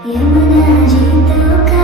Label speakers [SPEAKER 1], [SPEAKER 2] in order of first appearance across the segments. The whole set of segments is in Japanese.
[SPEAKER 1] यमुना जी तो काली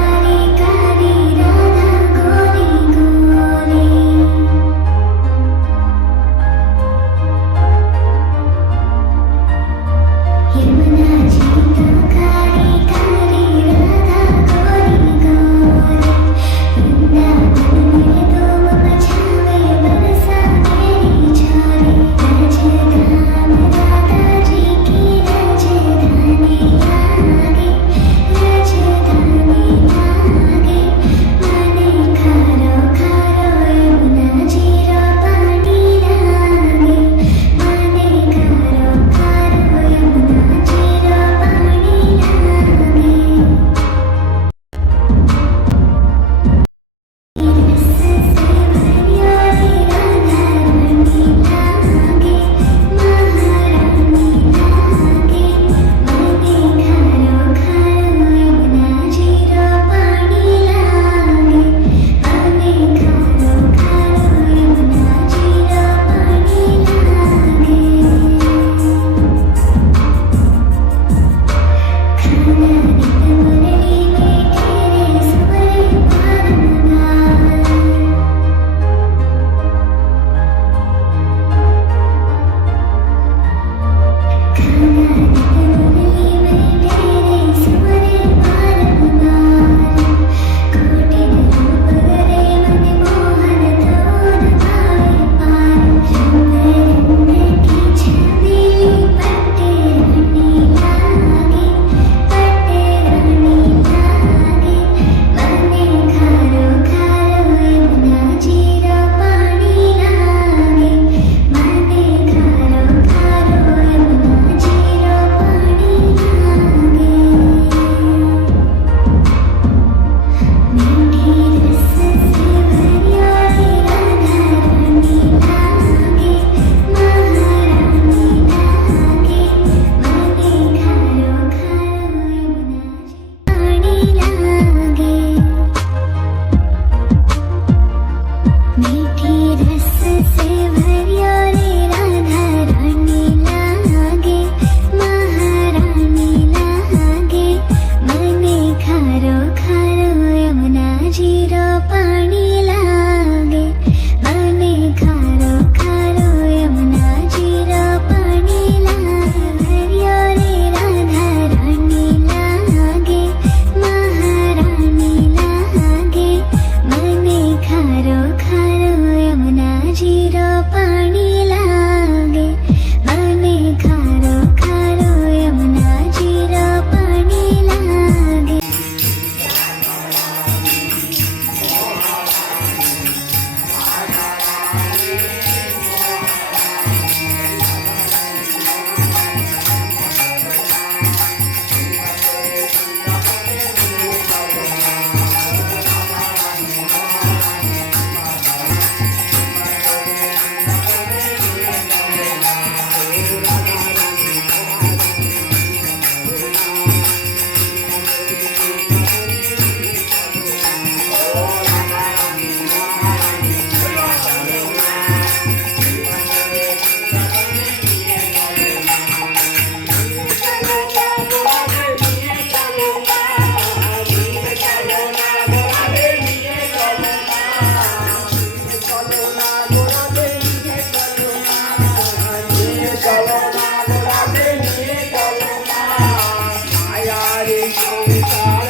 [SPEAKER 2] Thank you.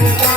[SPEAKER 2] Bye.